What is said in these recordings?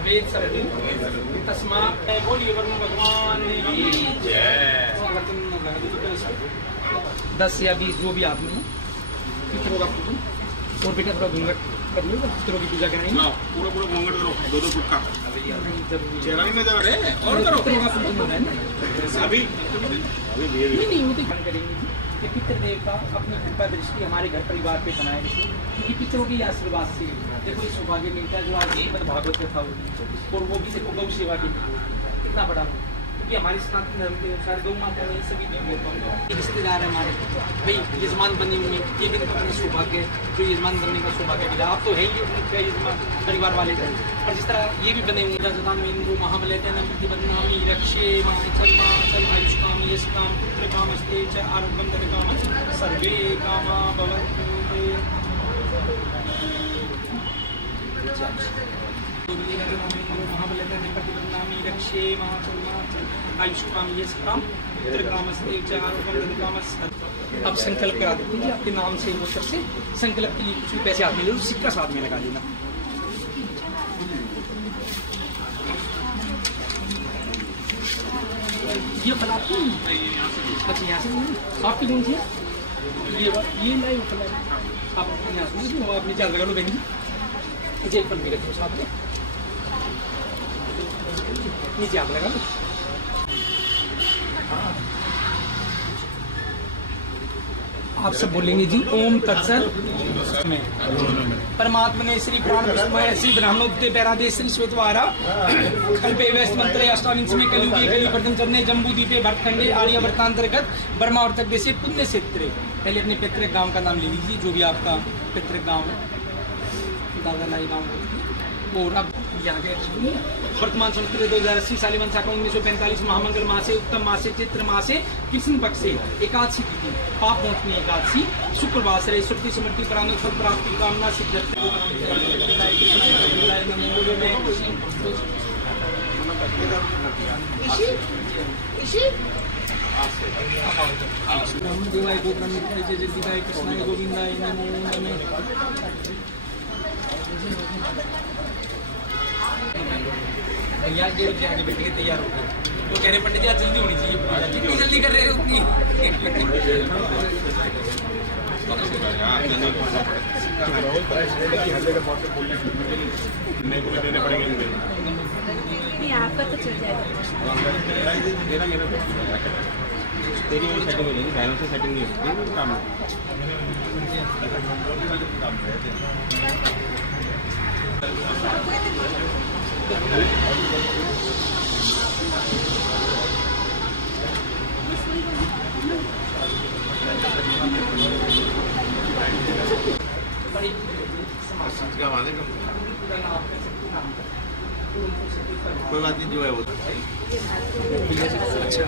अवेद सर्वदिन तस्मा बोलिए वरुण भगवान की जय। 10 या 20 जो भी आदमी है पितरों का पूजन और बेटा थोड़ा घूंघट कर लो, पितरों की पूजा कराएंगे। पूरा घूंघट करो, 2-2 फुट का चेहरा नहीं नजर है और करो पितरों का पूजन होना है ना अभी नहीं वो तो करेंगे कि पितृ देवता अपनी कृपा दृष्टि हमारे घर परिवार पे बनाए रखें, क्योंकि पितरों के आशीर्वाद से देखो ये सौभाग्य मिलता है जो आज श्रीमद् भागवत कथा होगी, और वो भी देखो गौ सेवा के लिए कितना बड़ा हो, क्योंकि हमारे सनातन धर्म के अनुसार गौ माता में सभी रिश्तेदार है हमारे भाई यजमान बने हुए ये भी अपने सौभाग्य जो यजमान बनने का सौभाग्य मिला। आप तो है ही मुख्य यजमान परिवार वाले थे, और जिस तरह ये भी बने हुए इंद्रो महाबलनामी रक्षे आयुष्कामी यश काम पुत्र कामस्ते च आरोग्यम काम सर्वे कामा भवन्तु। महाबलनामी रक्षे आयुष्कामी यश काम पुत्र कामस्ते च आरोग्यम काम। अब संकल्प करा दीजिए आपके नाम से मोटर से संकल्प के लिए कुछ भी पैसे हाथ में ले लो, सिक्का साथ में लगा देना। ये फल आपकी अच्छा यहाँ से आपकी कौन सी है ये लाइव फल आप यहाँ से वो अपने चार लगा लो बहन जी, एक फल भी रखो साथ में नीचे आप लगा लो। आप सब बोलेंगे जी ओम तत्सत में परमात्मा ने श्री प्राण विस्मय श्री ब्राह्मणोदय पैरादे श्री श्वेतवारा कल्पे वैश्य मंत्र अष्टाविंश में कलयुगे कलिवर्धन चरणे जम्बू दीपे भरतखंडे आर्यावर्तांतर्गत ब्रह्मावर्तक देशे पुण्य क्षेत्र। पहले अपने पितृ गांव का नाम ले लीजिए, जो भी आपका पितृ गांव है, दादा लाई गाँव। और अब यहाँ के वर्तमान संस्कृत 2080 साली वंशाखा 1945 महामंगल मासे उत्तम मासे चित्र मासे कृष्ण पक्षे एकादशी तिथि पाप मोचनी एकादशी शुक्रवार से श्रुति समृद्धि प्राणी फल प्राप्ति कामना सिद्ध। देवाय जगदीशाय कृष्णाय गोविंदाय नमो नमः। भैया जो आगे बैठ के तैयार हो गए, वो कह रहे पंडित जी आज जल्दी होनी चाहिए, जितनी जल्दी कर रहे हैं उतनी। आपका तो चल जाएगा, तेरी वही सेटिंग हो जाएगी, बहनों से सेटिंग नहीं होती काम। कोई बात नहीं, जो है वो अच्छा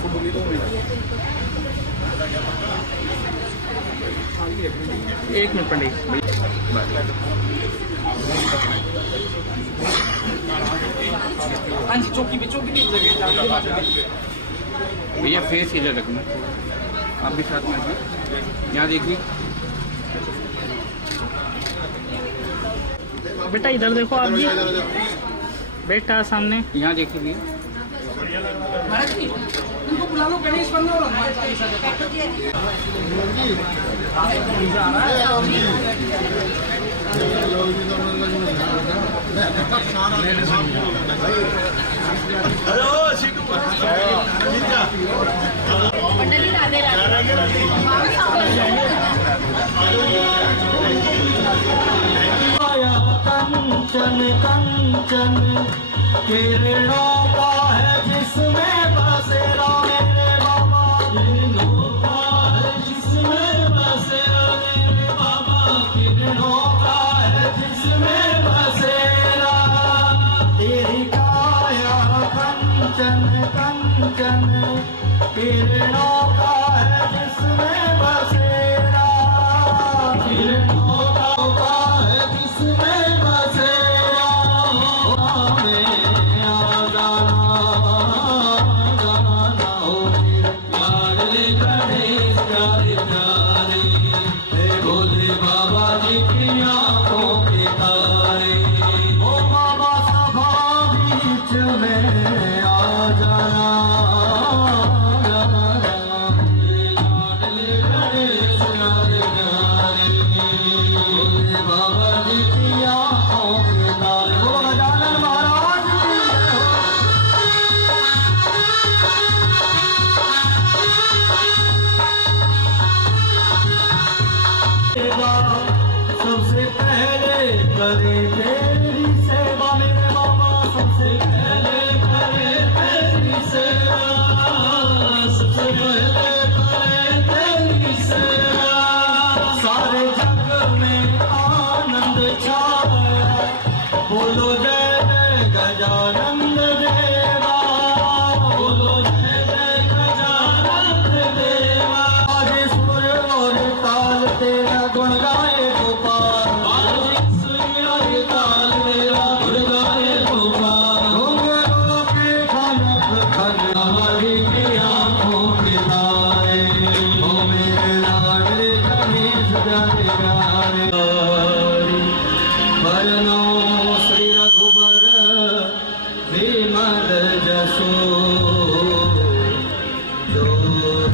फोटो ले दो, एक मिनट पंडित। हाँ जी चौकी पे जगह भैया फेस इधर रखना, आप भी साथ में यहाँ देखिए। बेटा इधर देखो, आप भी बेटा सामने यहाँ देखिए भैया। महाराज जी उनको बुला लो, गणेश बंदा और हमारे मंडली राधे कंचन कंचन किरणों का है जिसमें बसेरा मेरे बाबा, किरणों का है जिसमें बसेरा मेरे बाबा, किरणों का है जिसमें बसेरा। तेरी काया कंचन कंचन किरणों का है जिसमें बसेरा, किरणों का है जिसमें बसेरा। में आ जाना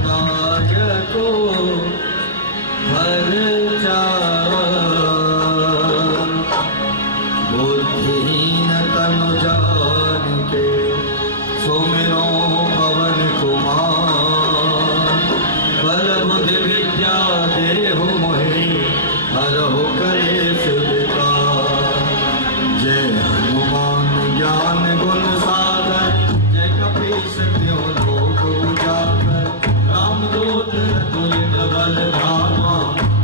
को हर बुद्धिहीन तनु जान के सुमिरो पवन कुमार बल बुद्धि विद्या देहु मोहि हरहु कलेश विकार जय हनुमान ज्ञान गुण सागर जय कपीस त्यों लोक उजागर रामदूत तुलित बल धामा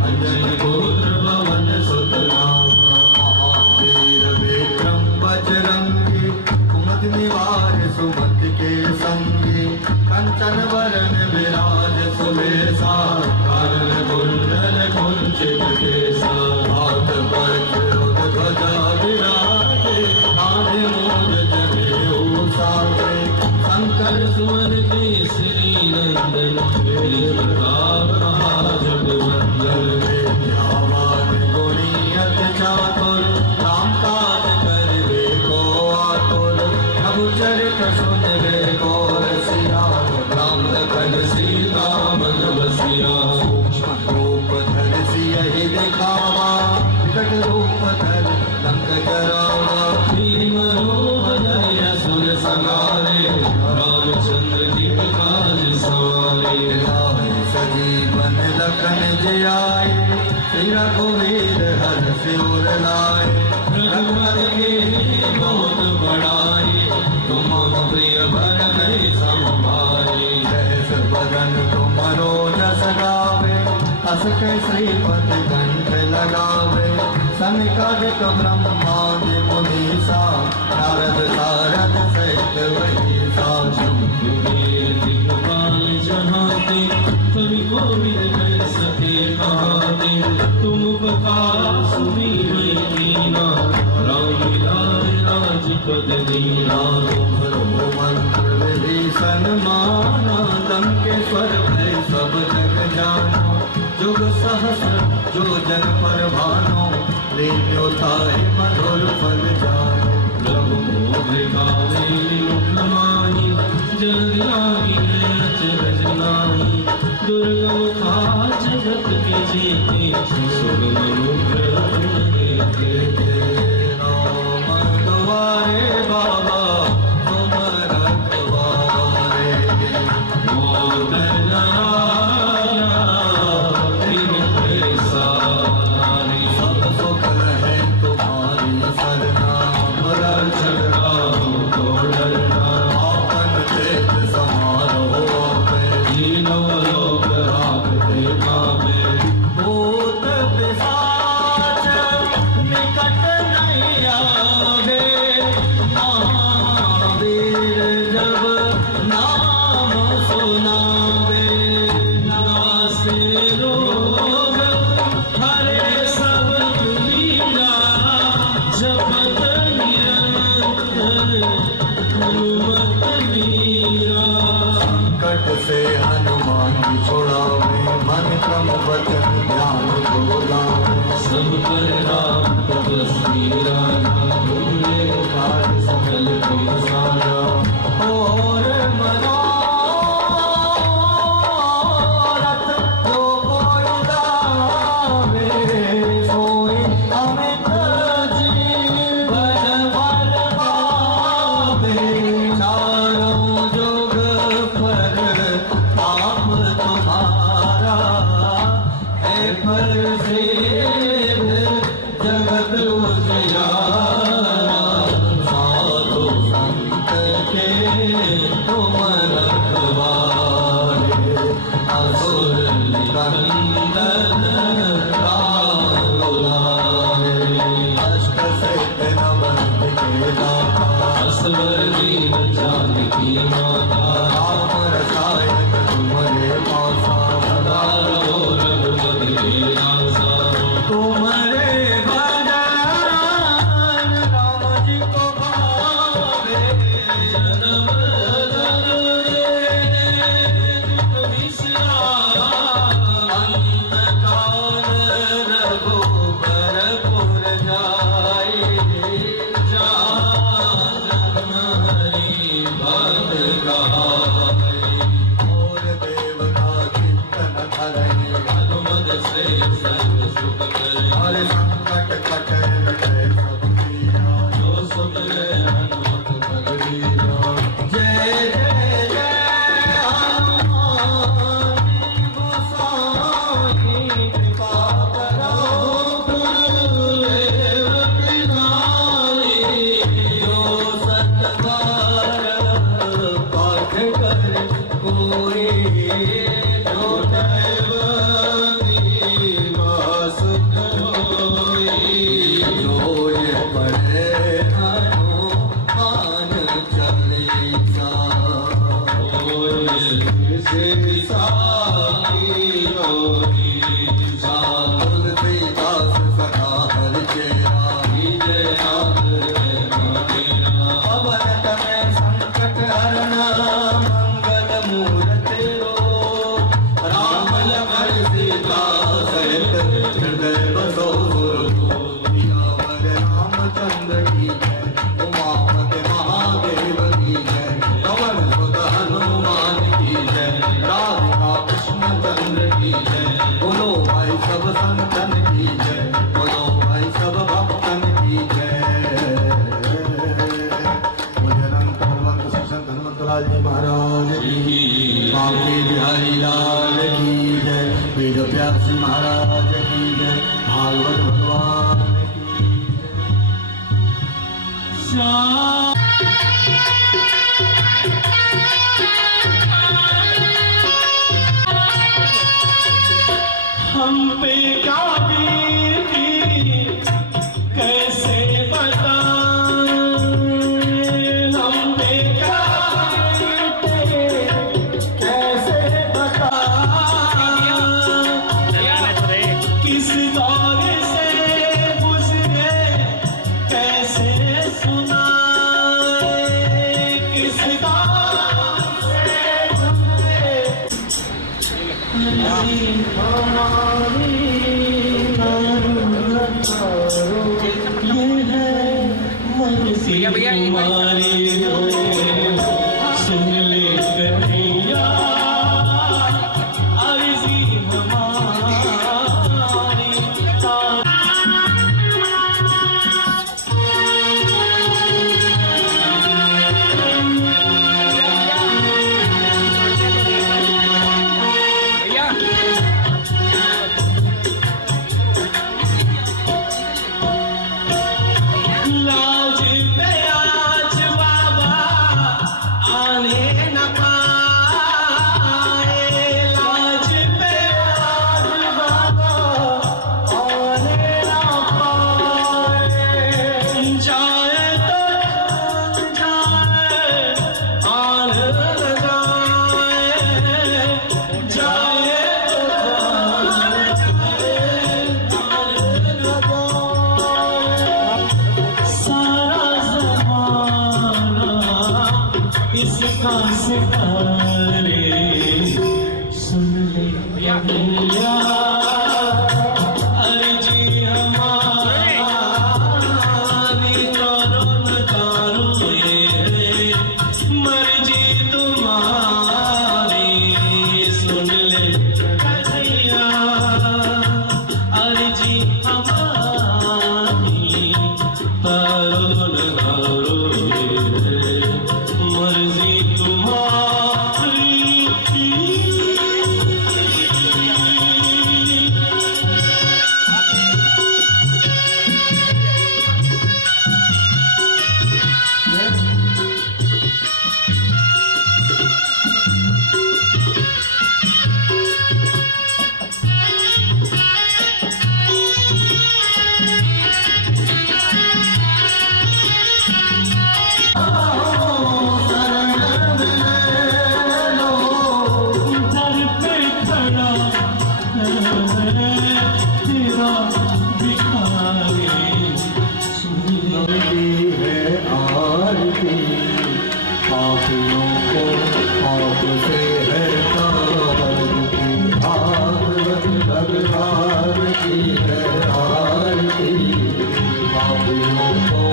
अंजनी पुत्र पवन सुत नामा महावीर विक्रम बजरंगी कुमति निवार सुमति के संगी कंचन वरण विराज सुबेसा कानन कुंडल कुंचित केसा हाथ वज्र ध्वजा विराजे कांधे मूज जनेऊ साजे शंकर सुवन केसरी नंदन तेज प्रताप महाजगवंदन विद्यावान गुणी अति चातुर राम काज करिबे को आतुर प्रभु चरित सुनबे को रसिया राम लखन सीता मन बसिया सूक्ष्म रूप धर सियहि दिखावा विकट रूप धर लंक जरावा भीम रूप धरि असुर संहारे रामचंद्र जी काज सवारे लाए सजीवन लखन जियाए श्री रघुवीर हर सिर लाए रघुवर के बहुत बड़ाई तुम प्रिय भरत संभारे सहस बदन तुमरो जस गावे हस के श्रीपति कंठ लगावे सनकादिक ब्रह्मादि मुनीसा नारद सारद सहित वहीसा दिग्पाल जहाते कवि गोविंद कर सके कहाते तुम उपकार सुनी हुई कीना राम मिलाए राजपद दीना तुम्हरो मंत्र विभीषण माना लंकेश्वर भय सब जग जानो जुग सहस्र जो जन पर भानो लील्यो ताहि मधुर फल जानो प्रभु मोरे काले मुखमाही जल्दी आगी अचरज नाही दुर्गम काज जगत के जेते सुगम अनुग्रह देते राम द्वारे बाबा तुम रखवारे मोद नराया बिनु पैसारी सब सुख है तुम्हारी सरना रक्षक राहु को डरना आपन तेज समारो पे जीनो लोक राखते कामे भूत पिशाच निकट नहीं आवे महावीर जब नाम सुनावे नासे रोग हरे सब दुनिया जपत निरंतर हनुमत वीरा संकट से हनुमान छुड़ावे मन क्रम वचन ध्यान बोलावे सब पर राम तपस्वी राजा तुमने काज सकल को सारा और मनोरथ जो कोई लावे सोई अमित जीवन बल पावे चारों जुग पर आप तुम्हारा है पर से जगत उजियारा साकी होरी सा तुलसीदास सखा हर चेरा जय नाथ पवन तनय संकट हरण मंगल मूर्ति रो राम लखन सीता सहित हृदय बसो सियावर रामचंद्र की जय उमापति महादेव की जय पवन सुत हनुमान की जय राधिका कृष्ण चंद्र की जय बोलो भाई सब संतन की जय बोलो भाई सब भक्तन की जय हनुमंतलाल जी महाराज की बांके बिहारी लाल की जय वेद व्यासी महाराज की जय भागवत भगवान की हम पे काबीरी कैसे बताएं हम पे काबीरी कैसे बताएं किस दौर से गुजरे कैसे सुनाएं किस दौर से गुजरे भैया भैया सुन ले कन्हैया अर्जी हमारी भैया लाज पे आज बाबा आने न पाए लाज पे आज बाबा आने न पाए जाए तो जाए आन लगाए जाए सारा ज़माना इसका सितारे सुन ले भैया अर्जी हमारी करो न करो ये मर्जी तुम्हारी सुन ले भैया अर्जी हमारी करो न करो ये मर्जी तुम्हारी दर पे खड़ा है तेरा भिखारी सुन ले है आरती पापियों को आपसे है तारती भागवत भगवान की है आरती पापियों को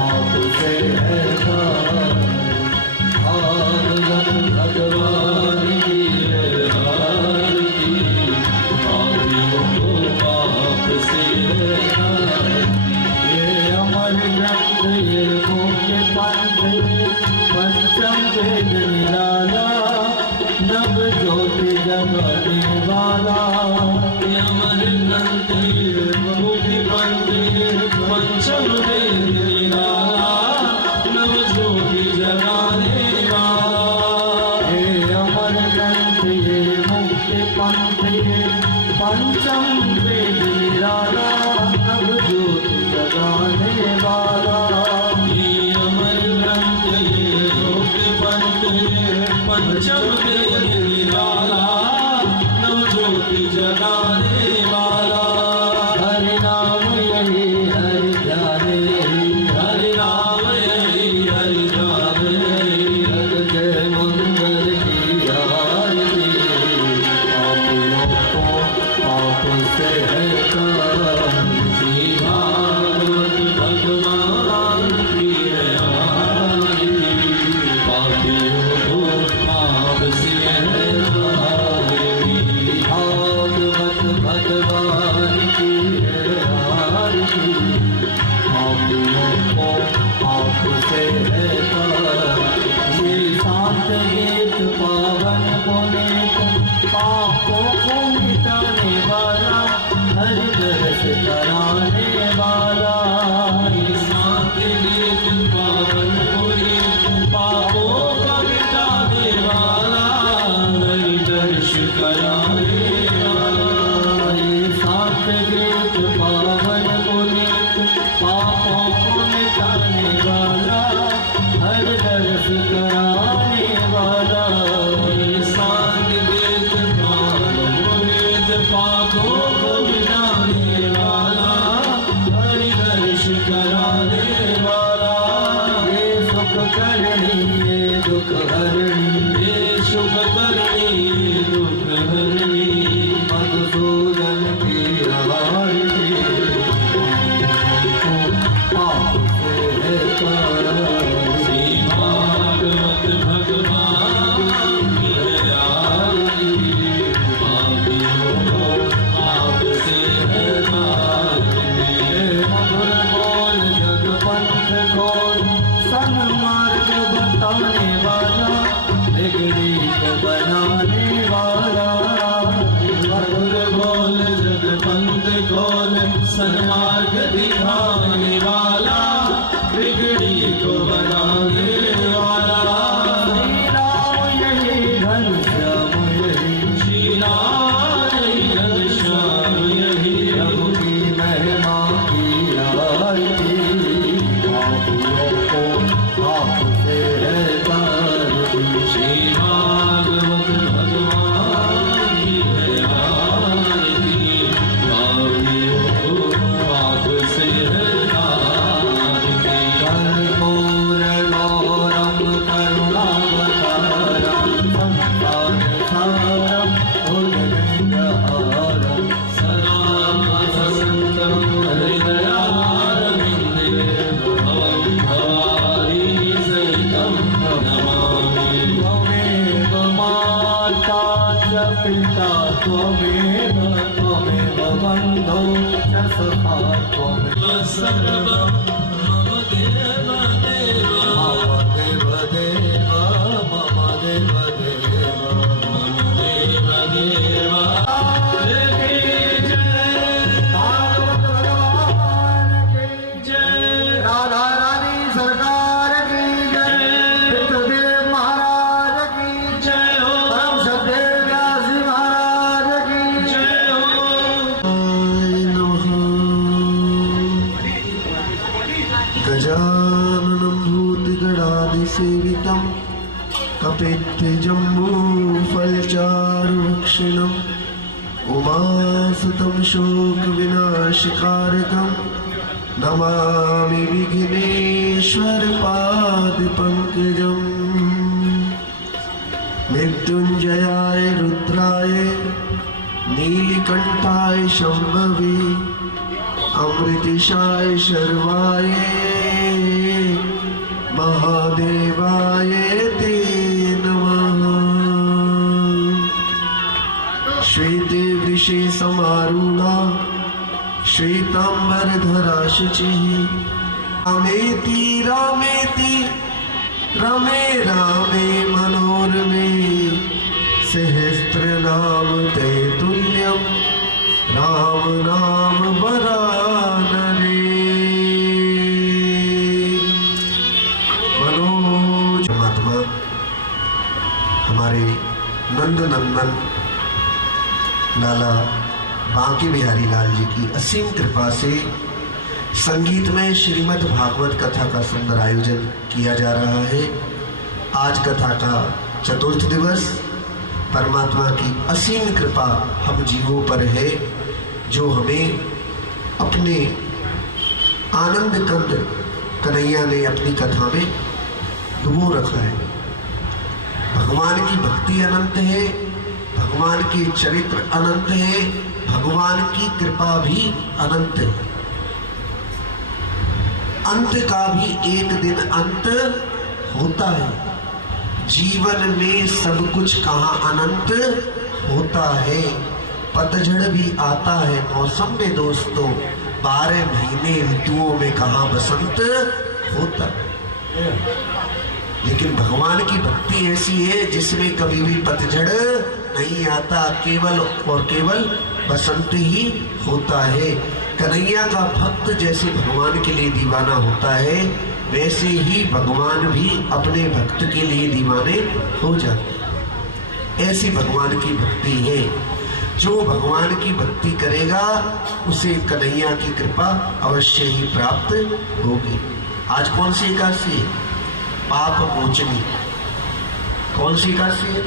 आपसे है तारती भागवत भगवान की है आरती पापियों को आपसे है तारती ये अमर ग्रंथ ये मुख्य पंथ पंचम वेद निराला नव ज्योति जगने वाला ये अमर ग्रंथ ये मुक्ति पंथ पंचम वेद निराला नव ज्योति जगाने वाला ये अमर ग्रंथ ये मुख्य पंथ ये पंचम वेद निराला नव ज्योति जगाने वाला ये अमर ग्रंथ ये मुक्ति पंथ पंचम वेद निराला पापों को मिटाने वाला, हर दर्श कराने वाला। पावन पुनीत पापों का मिटाने वाला, हरि दर्श कराने वाला। सात्विक पावन पुनीत पापों को मिटाने वाला, हर दर्श कराने वाला। सात्विक पावन पुनीत पापों को मिटाने वाला, हरि दर्श कराने वाला। ये सुख करणी ये दुख हरणी, ये सुख करणी ये दुख हरणी। मधुसूदन की आरती पाप से है तारी। श्री भागवत भगवान की आरती, पापियों को पाप से है तारी। मधुर बोल जग पंथ खोल, सन्मार्ग बताने वाला, बिगड़ी को बनाने वाला। मधुर बोल जग पंथ खोल, सन्मार्ग दिखाने वाला, बिगड़ी को बनाने वाला। श्री राम यही घनश्याम यही, श्री राम यही घनश्याम यही, प्रभु की महिमा की आरती। पापियों को पाप से है तारी। श्री भागवत भगवान की है आरती, पापियों को पाप से है तारती। कर्पूर गौरम करुणावतारम, संसार सारम भुजगेन्द्रहारम। सदा वसन्तं हृदयारविन्दे, भवं भवानी सहितं नमामि। त्वमेव माता च पिता त्वमेव, त्वमेव बन्धो च सखा त्वमेव। सर्वं मम देव देव, मम देव देव मम देव देव। मम देव देव। भागवत भगवान की जय। राधा रानी सरकार की जय। पितृदेव महाराज की जय हो, परम सत्य व्यास जी महाराज की जय हो। गजाननं भूतगणादिसेवितं, कपित्थजम्बूफलचारुभक्षिणम्, उमासुतं शोकविनाशकारकं, नमामि विघ्नेश्वरपादपङ्कजम्। मृत्युञ्जयाय रुद्राय नीलकण्ठाय शम्भवे, अमृतेशाय शर्वाय महादेवाय ते नमः। श्वेते वृषे समारूढा, श्वेताम्बरधरा शुचिः, रामेति रामेति रमे रामे मनोरमे, सहस्रनाम तैतुल्यम् राम नाम वरानने। मनोज महात्मा हमारे नंद नंदन लाला बांके बिहारी लाल जी की असीम कृपा से संगीत में श्रीमद् भागवत कथा का सुंदर आयोजन किया जा रहा है। आज कथा का चतुर्थ दिवस। परमात्मा की असीम कृपा हम जीवों पर है, जो हमें अपने आनंद कंद कन्हैया ने अपनी कथा में डुबो रखा है। भगवान की भक्ति अनंत है, भगवान के चरित्र अनंत है, भगवान की कृपा भी अनंत है। अंत का भी एक दिन अंत होता है। जीवन में सब कुछ कहाँ अनंत होता है। पतझड़ भी आता है मौसम में दोस्तों, 12 महीने ऋतुओं में कहाँ बसंत होता है। लेकिन भगवान की भक्ति ऐसी है जिसमें कभी भी पतझड़ नहीं आता, केवल और केवल बसंत ही होता है। कन्हैया का भक्त जैसे भगवान के लिए दीवाना होता है, वैसे ही भगवान भी अपने भक्त के लिए दीवाने हो जाते। ऐसी भगवान की भक्ति है। जो भगवान की भक्ति करेगा उसे कन्हैया की कृपा अवश्य ही प्राप्त होगी। आज कौन सी एकादशी है? पाप मोचनी। कौन सी एकादशी है?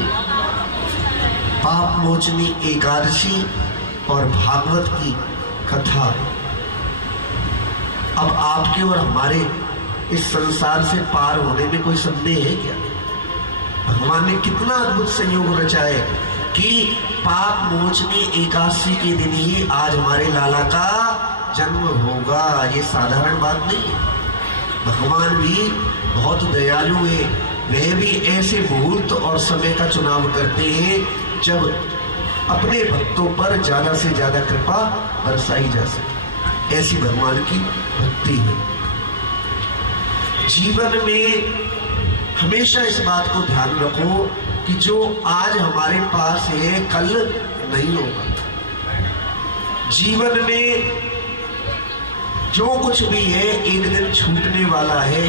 पाप मोचनी एकादशी और भागवत की कथा। अब आपके और हमारे इस संसार से पार होने में कोई संदेह है क्या? भगवान ने कितना अद्भुत संयोग रचा है कि पाप मोचनी एकादशी के दिन ही आज हमारे लाला का जन्म होगा। ये साधारण बात नहीं है। भगवान भी बहुत दयालु है। वह भी ऐसे मुहूर्त और समय का चुनाव करते हैं जब अपने भक्तों पर ज्यादा से ज्यादा कृपा बरसाई जा सके। ऐसी भगवान की भक्ति है। जीवन में हमेशा इस बात को ध्यान रखो कि जो आज हमारे पास है कल नहीं होगा। जीवन में जो कुछ भी है एक दिन छूटने वाला है,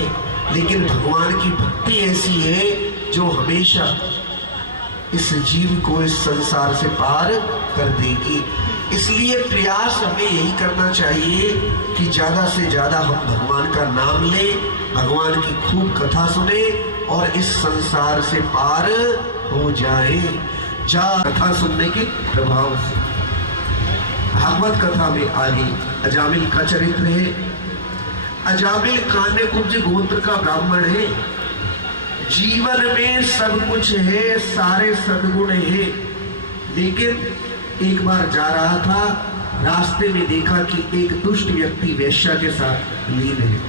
लेकिन भगवान की भक्ति ऐसी है जो हमेशा इस जीव को इस संसार से पार कर देगी। इसलिए प्रयास हमें यही करना चाहिए कि ज्यादा से ज्यादा हम भगवान का नाम लें, भगवान की खूब कथा सुने और इस संसार से पार हो जाए। कथा सुनने के प्रभाव से भागवत कथा में आगे अजामिल का चरित्र है। अजामिल कान्य कुब्ज गोत्र का ब्राह्मण है। जीवन में सब कुछ है, सारे सद्गुण है, लेकिन एक बार जा रहा था, रास्ते में देखा कि एक दुष्ट व्यक्ति वेश्या के साथ लीन है।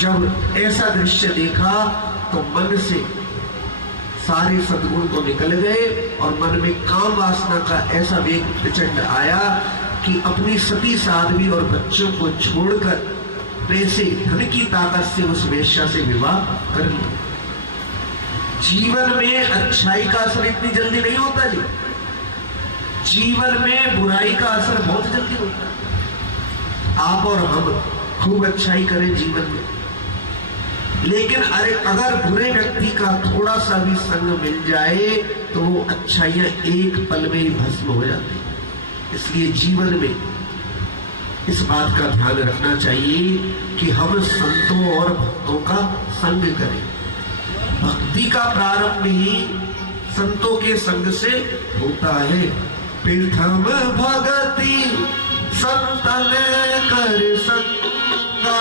जब ऐसा दृश्य देखा तो मन से सारे सद्गुण तो निकल गए और मन में काम वासना का ऐसा वेग प्रचंड आया कि अपनी सती साध्वी और बच्चों को छोड़कर पैसे धन की ताकत से उस वेश्या से विवाह कर लिया। जीवन में अच्छाई का असर इतनी जल्दी नहीं होता जी। जीवन में बुराई का असर बहुत जल्दी होता है। आप और हम खूब अच्छाई करें जीवन में, लेकिन अगर बुरे व्यक्ति का थोड़ा सा भी संग मिल जाए तो वो अच्छाइयां एक पल में ही भस्म हो जाती है। इसलिए जीवन में इस बात का ध्यान रखना चाहिए कि हम संतों और भक्तों का संग करें। भक्ति का प्रारंभ ही संतों के संग से होता है। प्रथम भगति संतन कर संगा।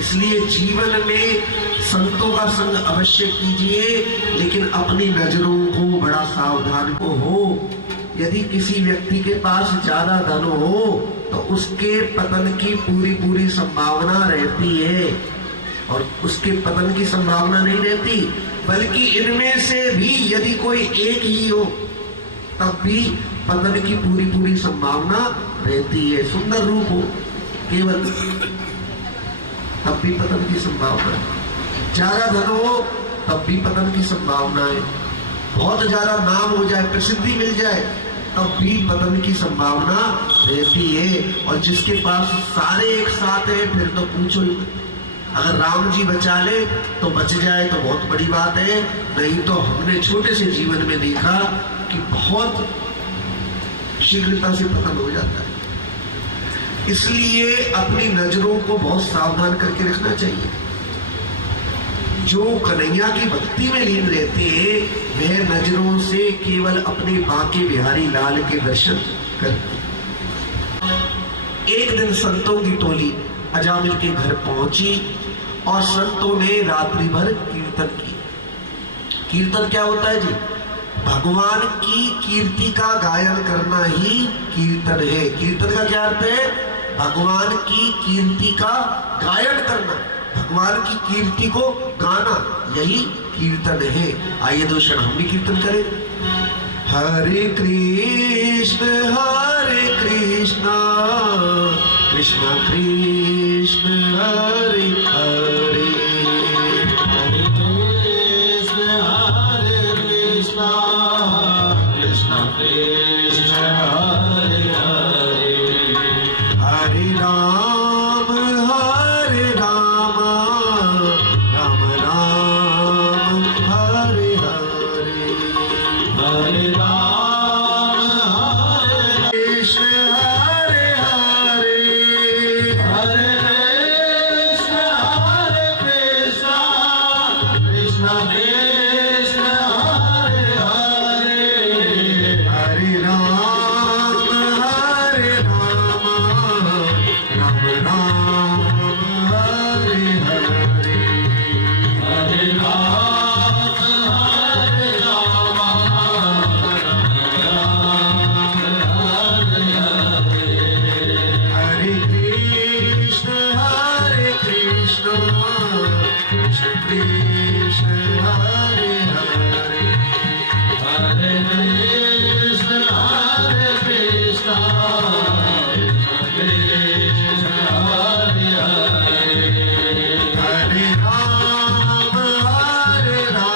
इसलिए जीवन में संतों का संग अवश्य कीजिए, लेकिन अपनी नजरों को बड़ा सावधान को हो। यदि किसी व्यक्ति के पास ज्यादा धन हो तो उसके पतन की पूरी संभावना रहती है, और उसके पतन की संभावना नहीं रहती, बल्कि इनमें से भी यदि कोई एक ही हो तब भी पतन की पूरी संभावना रहती है। सुंदर रूप हो केवल तब भी पतन की संभावना है। ज्यादा धन हो तब भी पतन की संभावना है। बहुत ज्यादा नाम हो जाए, प्रसिद्धि मिल जाए, तब भी पतन की संभावना रहती है। और जिसके पास सारे एक साथ है फिर तो पूछो ही। अगर राम जी बचा ले तो बच जाए तो बहुत बड़ी बात है, नहीं तो हमने छोटे से जीवन में देखा कि बहुत शीघ्रता से पतन हो जाता है। इसलिए अपनी नजरों को बहुत सावधान करके रखना चाहिए। जो कन्हैया की भक्ति में लीन रहते हैं वह नजरों से केवल अपने बांके बिहारी लाल के दर्शन करते। एक दिन संतों की टोली अजामिल के घर पहुंची और संतों ने रात्रि भर कीर्तन की। कीर्तन क्या होता है जी? भगवान की कीर्ति का गायन करना ही कीर्तन है। कीर्तन का क्या अर्थ है? भगवान की कीर्ति का गायन करना, भगवान की कीर्ति को गाना, यही कीर्तन है। आइए दो क्षण हम भी कीर्तन करें। हरे कृष्ण कृष्ण कृष्ण हरे हरे, हरे कृष्ण कृष्ण हरे हरे हरे राम राम राम हरे हरे हरे राम कृष्ण हरे हरे हरे कृष्ण कृष्ण कृष्ण हरे हरे हरे राम राम राम हरे हरे हरे राम हरे कृष्ण कृष्ण कृष्ण हरे हरे हरे कृष्ण कृष्ण कृष्ण हरे हरे हरे राम राम हरे हरे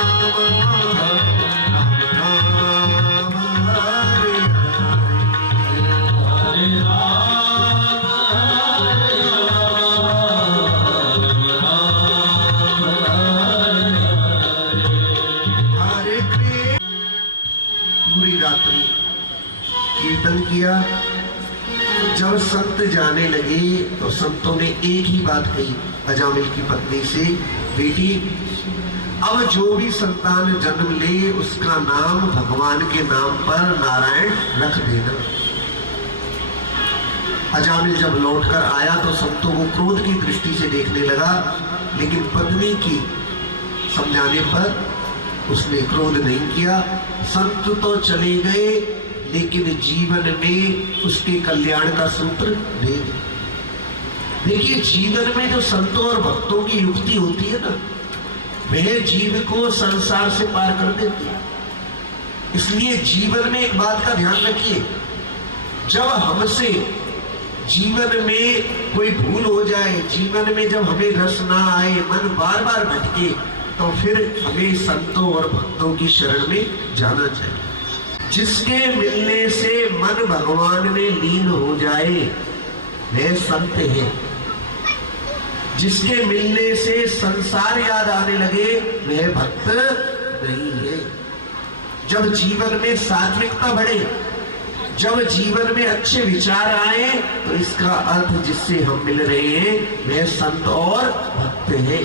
हरे हरे कृष्ण। पूरी रात्रि कीर्तन किया। जब संत जाने लगे तो संतों ने एक ही बात कही अजामिल की पत्नी से, बेटी अब जो भी संतान जन्म ले उसका नाम भगवान के नाम पर नारायण रख देना। अजामिल जब लौटकर आया तो संतों को क्रोध की दृष्टि से देखने लगा, लेकिन पत्नी की समझाने पर उसने क्रोध नहीं किया। संत तो चले गए लेकिन जीवन में उसके कल्याण का सूत्र दे गए। देखिए, जीवन में जो संतों और भक्तों की युक्ति होती है ना, वह जीव को संसार से पार कर देती है। इसलिए जीवन में एक बात का ध्यान रखिए, जब हमसे जीवन में कोई भूल हो जाए, जीवन में जब हमें रस ना आए, मन बार बार भटके, तो फिर हमें संतों और भक्तों की शरण में जाना चाहिए। जिसके मिलने से मन भगवान में लीन हो जाए वह संत है। जिसके मिलने से संसार याद आने लगे वह भक्त नहीं है। जब जीवन में सात्विकता बढ़े, जब जीवन में अच्छे विचार आए, तो इसका अर्थ जिससे हम मिल रहे हैं वह संत और भक्त है।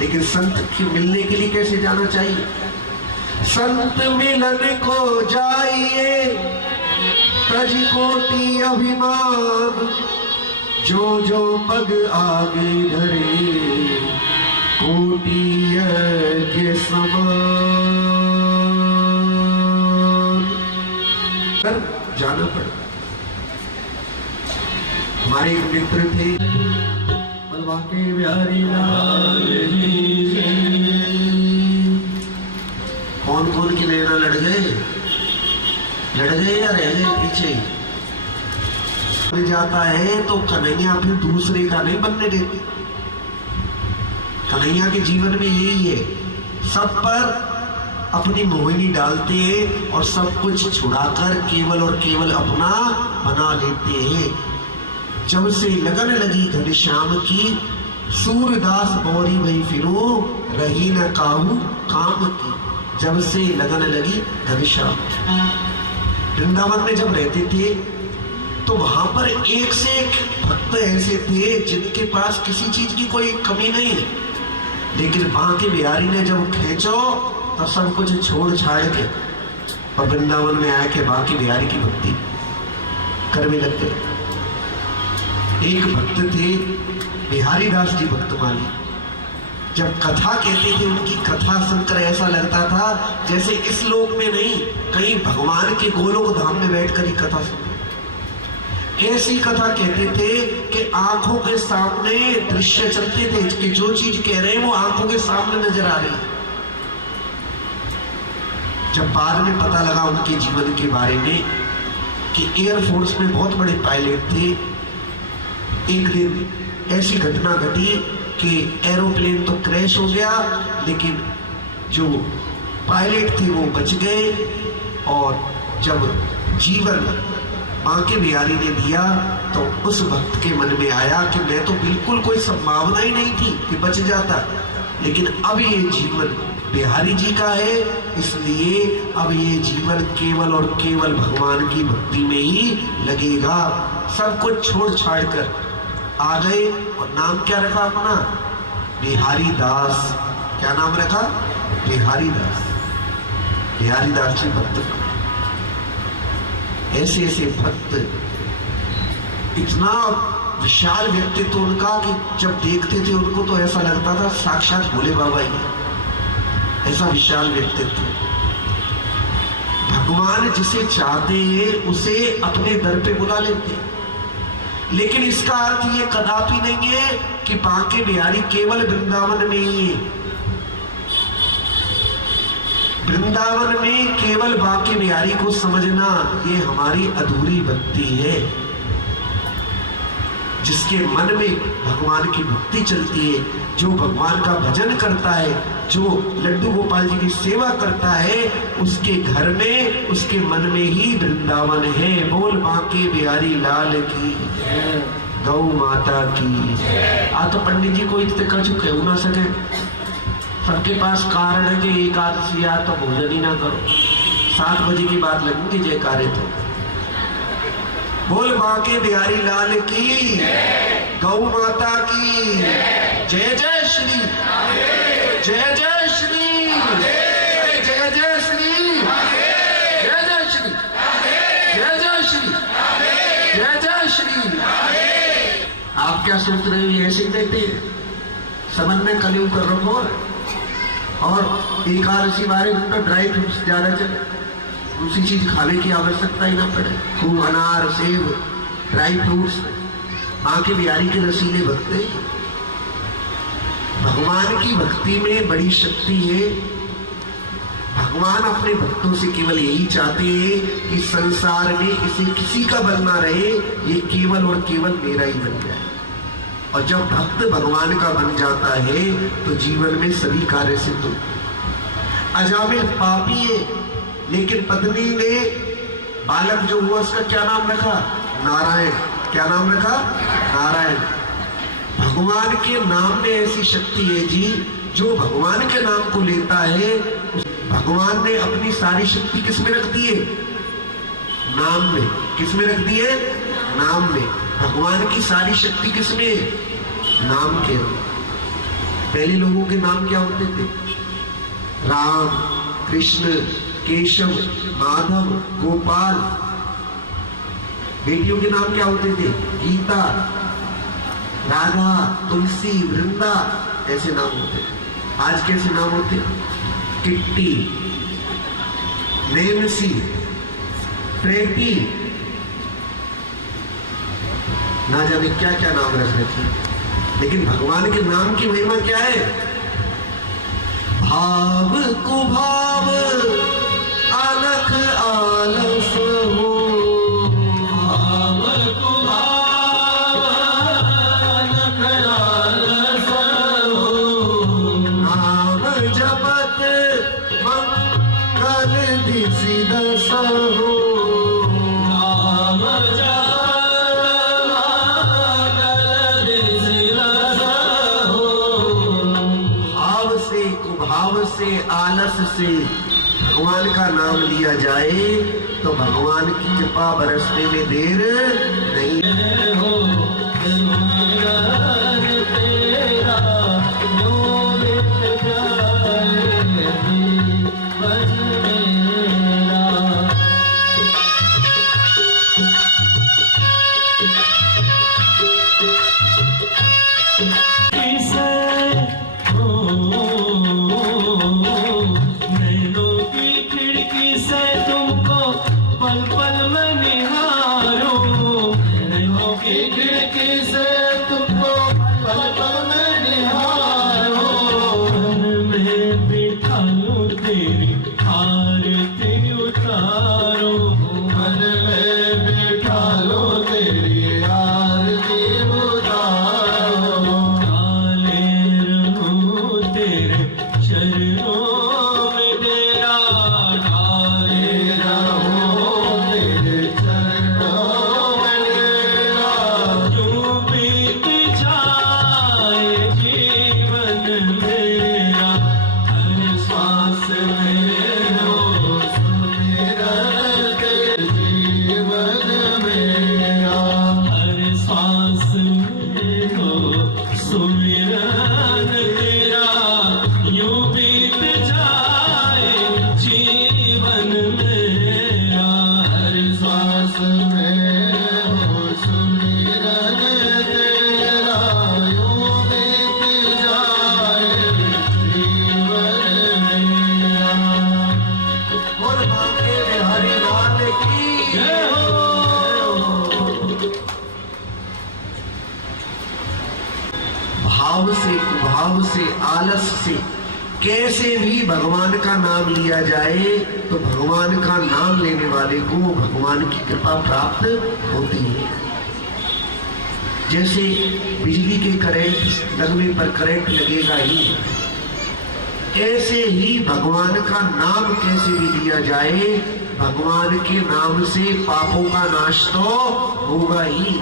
लेकिन संत के मिलने के लिए कैसे जाना चाहिए? संत मिलन को जाइए तज कोटि अभिमान, जो जो पग आगे धरे कोटि के समान। जाना पड़ा। हमारे एक मित्र थे, मलबा के बिहारी लाल कौन कौन की लेना लड़ गए या रह गए पीछे? जाता है तो कन्हैया फिर दूसरे का नहीं बनने देते। कन्हैया के जीवन में यही है, सब पर अपनी मोहिनी डालते हैं और सब कुछ छुड़ाकर केवल और केवल अपना बना लेते हैं। जब से लगन लगी घनश्याम की, सूरदास बौरी भई फिरो रही न काहू काम की। जब से लगन लगी घनश्याम। वृंदावन में जब रहते थे तो वहां पर एक से एक भक्त ऐसे थे जिनके पास किसी चीज की कोई कमी नहीं, लेकिन बांके बिहारी ने जब खींचो तो सब कुछ छोड़ छाड़ के और वृंदावन में आया के बांके बिहारी की भक्ति करने लग गए। एक भक्त थे बिहारी दास जी भक्तमाली, जब कथा कहते थे उनकी कथा सुनकर ऐसा लगता था जैसे इस लोक में नहीं, कहीं भगवान के गोलोक धाम में बैठकर ही कथा सुन। ऐसी कथा कहते थे कि आंखों के सामने दृश्य चलते थे कि जो चीज कह रहे हैं वो आंखों के सामने नजर आ रही है। जब बाद में पता लगा उनके जीवन के बारे में कि एयरफोर्स में बहुत बड़े पायलट थे, एक दिन ऐसी घटना घटी कि एरोप्लेन तो क्रैश हो गया, लेकिन जो पायलट थे वो बच गए और जब जीवन बांके बिहारी ने दिया तो उस भक्त के मन में आया कि मैं तो बिल्कुल कोई संभावना ही नहीं थी कि बच जाता, लेकिन अब ये जीवन बिहारी जी का है, इसलिए अब ये जीवन केवल और केवल भगवान की भक्ति में ही लगेगा। सब कुछ छोड़ छाड़ कर आ गए और नाम क्या रखा अपना? बिहारी दास। क्या नाम रखा? बिहारी दास। बिहारी दास जी भक्त। ऐसे ऐसे भक्त, इतना विशाल व्यक्तित्व उनका कि जब देखते थे उनको तो ऐसा लगता था साक्षात भोले बाबा ही। ऐसा विशाल व्यक्तित्व। भगवान जिसे चाहते हैं उसे अपने दर पे बुला लेते हैं, लेकिन इसका अर्थ ये कदापि नहीं है कि बांके बिहारी केवल वृंदावन में ही है। वृंदावन में केवल बांके बिहारी को समझना ये हमारी अधूरी भक्ति है। जिसके मन में भगवान की भक्ति चलती है, जो भगवान का भजन करता है, जो लड्डू गोपाल जी की सेवा करता है, उसके घर में, उसके मन में ही वृंदावन है। बोल बांके बिहारी लाल की, गौ माता की। आ तो पंडित जी को इतने कर चुके हो ना सके, सबके पास कारण है कि एकादशी या तो भोजन ही ना करो। 7 बजे की बात लगेगी जयकारे तो। बोल बांके बिहारी लाल की, गौ माता की। जय जय श्री, जय जय श्री, जय जय श्री, जय जय श्री, जय जय श्री, जय जय श्री। आप क्या सोच रहे हो? ये ऐसे देते समझ में कलयुग कर रखो। और एकादशी वाले दिन तो ड्राई फ्रूट्स ज्यादा चले, दूसरी चीज खाने की आवश्यकता ही ना पड़े। खूब अनार, सेब, ड्राई फ्रूट्स। बांके बिहारी के रसीले भक्त हैं। भगवान की भक्ति में बड़ी शक्ति है। भगवान अपने भक्तों से केवल यही चाहते हैं कि संसार में इसे किसी का बल ना रहे, ये केवल और केवल मेरा ही बन जाए। और जब भक्त भगवान का बन जाता है तो जीवन में सभी कार्य सिद्ध होते। अजामिल पापी है, लेकिन पत्नी ने बालक जो हुआ उसका क्या नाम रखा? नारायण। क्या नाम रखा? नारायण। भगवान के नाम में ऐसी शक्ति है जी, जो भगवान के नाम को लेता है, भगवान ने अपनी सारी शक्ति किस में रख दी है? नाम में। किस में रख दी है? नाम में। भगवान की सारी शक्ति किस में? नाम के। पहले लोगों के नाम क्या होते थे? राम, कृष्ण, केशव, माधव, गोपाल। बेटियों के नाम क्या होते थे? गीता, राधा, तुलसी, वृंदा। ऐसे नाम होते। आज कैसे नाम होते? किट्टी, नेमसी, प्रेटी, ना जाने क्या क्या नाम रख रखे। लेकिन भगवान के नाम की महिमा क्या है? भाव कुभाव अलख आलस हो, भाव कुभाव अलख आलस हो। नाम जपत मंगल दिसि दस हो, नाम जपत से, आलस से भगवान का नाम लिया जाए तो भगवान की कृपा बरसने में देर नहीं हो। चरणों में तेरा ढाले रहो। जय हो। भाव से, कुभाव से, आलस से कैसे भी भगवान का नाम लिया जाए तो भगवान का नाम लेने वाले को भगवान की कृपा प्राप्त होती है। जैसे बिजली के करंट लगने पर करंट लगेगा ही, ऐसे ही भगवान का नाम कैसे भी लिया जाए, भगवान के नाम से पापों का नाश तो होगा ही।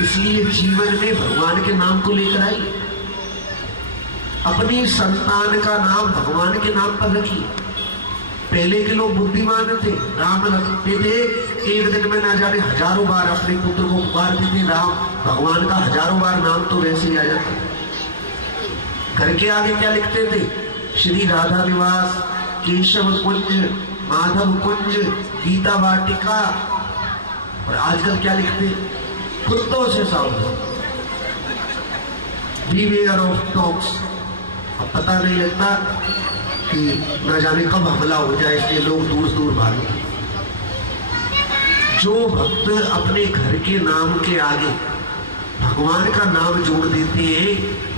इसलिए जीवन में भगवान के नाम को लेकर आइए। अपनी संतान का नाम भगवान के नाम पर रखिए। पहले के लोग बुद्धिमान थे, राम रखते थे, एक दिन में ना जाने हजारों बार अपने पुत्र को पुकारते थे राम, भगवान का हजारों बार नाम तो वैसे ही आ जाता। घर के आगे क्या लिखते थे? श्री राधा निवास, केशव कुंज, माधव कुंज, गीता वाटिका। और आजकल क्या लिखते? कुत्तों से सावधान, बीवेयर ऑफ डॉग्स। अब पता नहीं लगता कि न जाने कब हमला हो जाए, इसलिए लोग दूर दूर भागते। जो भक्त अपने घर के नाम के आगे भगवान का नाम जोड़ देते हैं,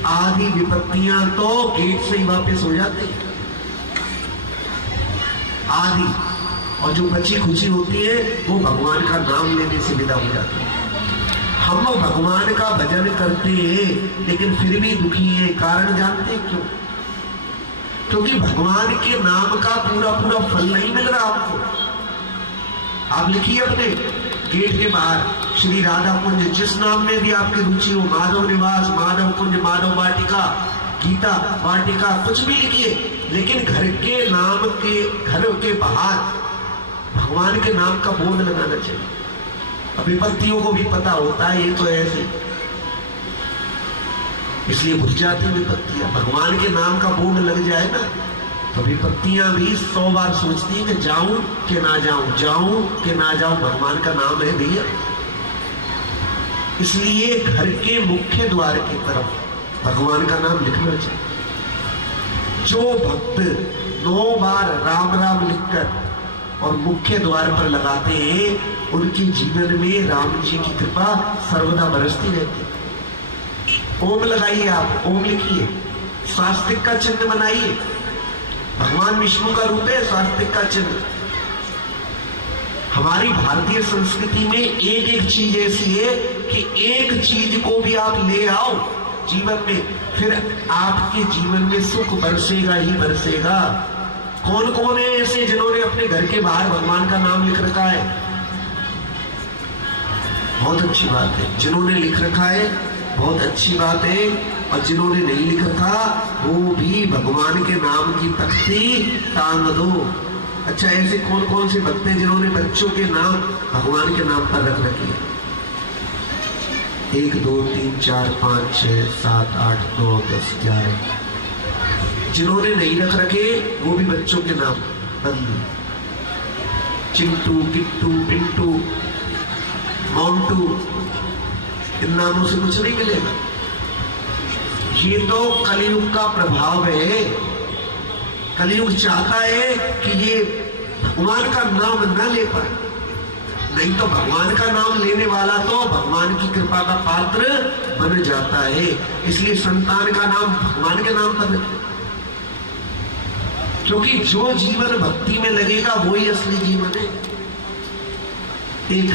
आदि विपत्तियां तो गेट से ही वापस हो जाते हैं आदि, और जो बची खुशी होती है वो भगवान का नाम लेने से विदा हो जाती है। हम लोग भगवान का भजन करते हैं लेकिन फिर भी दुखी है। कारण जानते हैं क्यों? क्योंकि भगवान के नाम का पूरा पूरा फल नहीं मिल रहा आपको। आप लिखिए अपने गेट के बाहर श्री राधा कुंज, जिस नाम में भी आपकी रुचि हो, माधव निवास, माधव कुंज, माधव वाटिका, गीता वाटिका, कुछ भी लिखिए, लेकिन घर के नाम के, घर के बाहर भगवान के नाम का बोर्ड लगाना चाहिए। विपत्तियों को भी पता होता है ये तो ऐसे, इसलिए घुस जाती विपत्तियां। भगवान के नाम का बोर्ड लग जाए ना तो विपत्तियां भी 100 बार सोचती हैं कि जाऊं कि ना जाऊं, जाऊं कि ना जाऊं। भगवान का नाम है भैया। इसलिए घर के मुख्य द्वार की तरफ भगवान का नाम लिखना चाहिए। जो भक्त 9 बार राम राम लिखकर और मुख्य द्वार पर लगाते हैं, उनके जीवन में राम जी की कृपा सर्वदा बरसती रहती है। ओम लगाइए, आप ओम लिखिए, स्वास्तिक का चिन्ह बनाइए। भगवान विष्णु का रूप है स्वास्तिक का चिन्ह। हमारी भारतीय संस्कृति में एक एक चीज ऐसी है कि एक चीज को भी आप ले आओ जीवन में, फिर आपके जीवन में सुख बरसेगा ही बरसेगा। कौन कौन है ऐसे जिन्होंने अपने घर के बाहर भगवान का नाम लिख रखा है? बहुत अच्छी बात है। जिन्होंने लिख रखा है बहुत अच्छी बात है, और जिन्होंने नहीं लिख रखा वो भी भगवान के नाम की तख्ती टांग दो। अच्छा, ऐसे कौन कौन से भक्त हैं जिन्होंने बच्चों के नाम भगवान के नाम पर रख रखे? 1 2 3 4 5 6 7 8 9 10 11। जिन्होंने नहीं रख रखे वो भी बच्चों के नाम बंदू, चिंटू, किट्टू, पिंटू, मोंटू, इन नामों से कुछ नहीं मिलेगा। ये तो कलयुग का प्रभाव है। कलयुग चाहता है कि ये भगवान का नाम न ले पाए, नहीं तो भगवान का नाम लेने वाला तो भगवान की कृपा का पात्र बन जाता है। इसलिए संतान का नाम भगवान के नाम पर रखें, क्योंकि जो जीवन भक्ति में लगेगा वही असली जीवन है। एक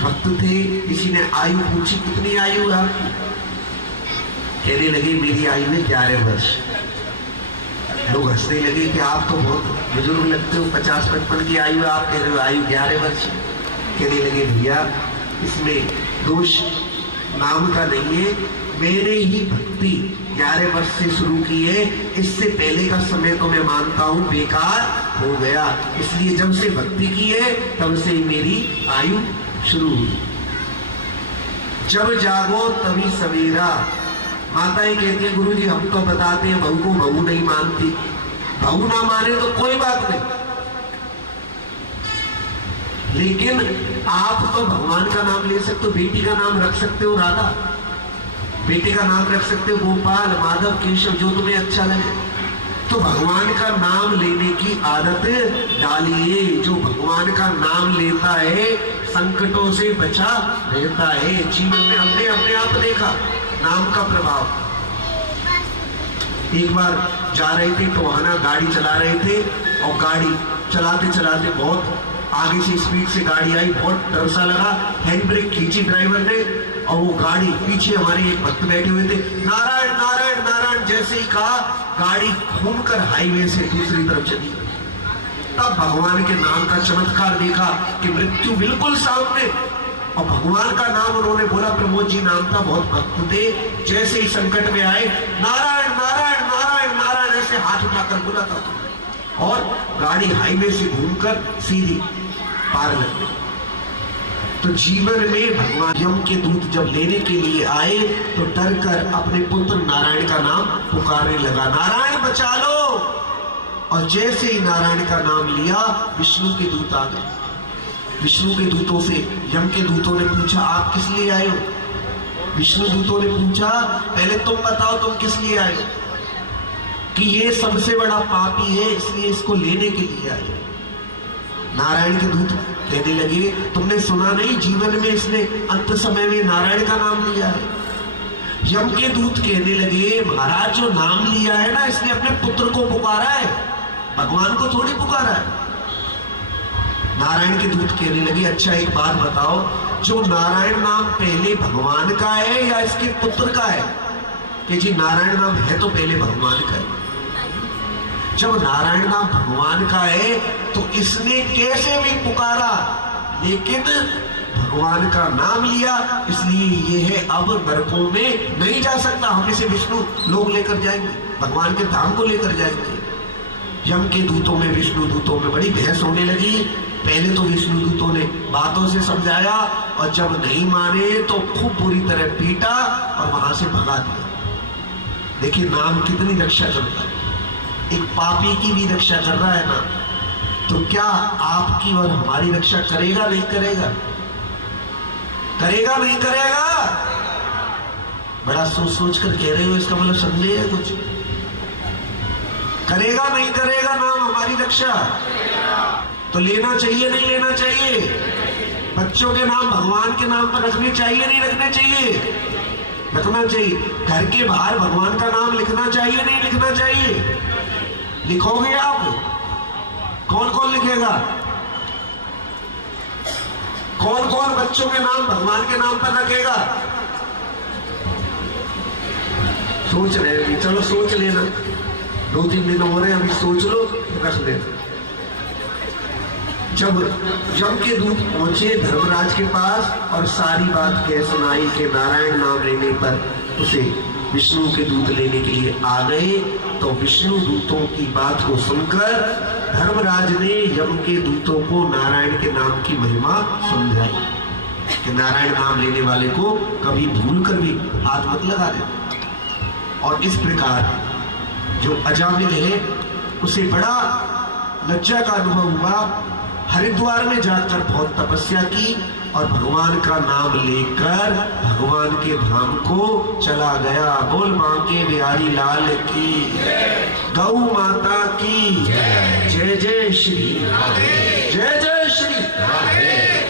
भक्त थे, किसी ने आयु पूछी, कितनी आयु है आपकी? कहने लगे मेरी आयु है 11 वर्ष। लोग हंसने लगे कि आप तो बहुत बुजुर्ग लगते हो, 50-55 की आयु है, आप कह रहे हो आयु 11 वर्ष। कहने लगे भैया इसमें दोष नाम का नहीं है, मैंने ही भक्ति 11 वर्ष से शुरू की है, इससे पहले का समय तो मैं मानता हूं बेकार हो गया। इसलिए जब से भक्ति की है तब से मेरी आयु शुरू हुई। जब जागो तभी सवेरा। माताएं कहती है गुरु जी हम तो बताते हैं बहू को, बहू नहीं मानती। बहू ना माने तो कोई बात नहीं, लेकिन आप तो भगवान का नाम ले सकते हो। बेटी का नाम रख सकते हो राधा, बेटे का नाम रख सकते हो गोपाल, माधव, केशव, जो तुम्हें अच्छा लगे। तो भगवान का नाम लेने की आदत डालिए। जो भगवान का नाम लेता है संकटों से बचा रहता है। जीवन में हमने अपने आप देखा नाम का प्रभाव। एक बार जा रहे थे तो वहां गाड़ी चला रहे थे और गाड़ी चलाते चलाते बहुत आगे से स्पीड से गाड़ी आई, बहुत डर सा लगा। हैंड ब्रेक खींची ड्राइवर ने और वो गाड़ी, पीछे हमारे एक भक्त बैठे हुए थे, नारायण नारायण नारायण जैसे ही कहा गाड़ी घूमकर हाईवे से दूसरी तरफ चली। तब भगवान के नाम का चमत्कार देखा कि मृत्यु बिल्कुल सामने और भगवान का नाम उन्होंने बोला। प्रमोद जी नाम था, बहुत भक्त थे। जैसे ही संकट में आए नारायण नारायण नारायण नारायण ऐसे हाथ उठाकर बोला था और गाड़ी हाईवे से घूमकर सीधी पार लग गई। तो जीवन में भगवान यम के दूत जब लेने के लिए आए तो डर कर अपने पुत्र नारायण का नाम पुकारने लगा, नारायण बचा लो। और जैसे ही नारायण का नाम लिया विष्णु के दूत आ गए। विष्णु के दूतों से यम के दूतों ने पूछा आप किस लिए आए हो? विष्णु दूतों ने पूछा पहले तुम बताओ तुम किस लिए आए हो? कि ये सबसे बड़ा पापी है इसलिए इसको लेने के लिए आए। नारायण के दूत कहने लगे तुमने सुना नहीं जीवन में इसने अंत समय में नारायण का नाम लिया है। यम के दूत कहने लगे महाराज जो नाम लिया है ना इसने अपने पुत्र को पुकारा है, भगवान को थोड़ी पुकारा है। नारायण के दूत कहने लगे अच्छा एक बात बताओ, जो नारायण नाम पहले भगवान का है या इसके पुत्र का है? कि जी नारायण नाम है तो पहले भगवान का है। जब नारायण नाम भगवान का है तो इसने कैसे भी पुकारा लेकिन भगवान का नाम लिया, इसलिए ये है अब नरकों में नहीं जा सकता। हम इसे विष्णु लोग लेकर जाएंगे, भगवान के धाम को लेकर जाएंगे। यम के दूतों में विष्णु दूतों में बड़ी बहस होने लगी। पहले तो विष्णु दूतों ने बातों से समझाया और जब नहीं माने तो खूब बुरी तरह पीटा और वहां से भगा दिया। देखिए नाम कितनी रक्षा करता है, एक पापी की भी रक्षा कर रहा है ना, तो क्या आपकी और हमारी रक्षा करेगा नहीं करेगा? करेगा नहीं करेगा? बड़ा सोच सोच कर कह रहे हो, इसका मतलब संदेह है कुछ? करेगा नहीं करेगा नाम हमारी रक्षा? तो लेना चाहिए नहीं लेना चाहिए? बच्चों के नाम भगवान के नाम पर रखने चाहिए नहीं रखने चाहिए? रखना चाहिए। घर के बाहर भगवान का नाम लिखना चाहिए नहीं लिखना चाहिए? लिखोगे आप? कौन कौन लिखेगा? कौन कौन बच्चों के नाम भगवान के नाम पर रखेगा? सोच रहे अभी, चलो सोच लेना, 2-3 दिन हो रहे हैं अभी, सोच लो रख लेना। जब यम के दूत पहुंचे धर्मराज के पास और सारी बात कह सुनाई कि नारायण नाम लेने पर उसे विष्णु के दूत लेने के लिए आ गए, तो विष्णु दूतों की बात को सुनकर धर्मराज ने यम के दूतों को नारायण के नाम की महिमा समझाई कि नारायण नाम लेने वाले को कभी भूल कर भी हाथ मत लगा देना। और इस प्रकार जो अजामिल है उसे बड़ा लज्जा का अनुभव हुआ। हरिद्वार में जाकर बहुत तपस्या की और भगवान का नाम लेकर भगवान के धाम को चला गया। बोल बांके बिहारी लाल की, गौ माता की जय जय श्री, जय जय श्री,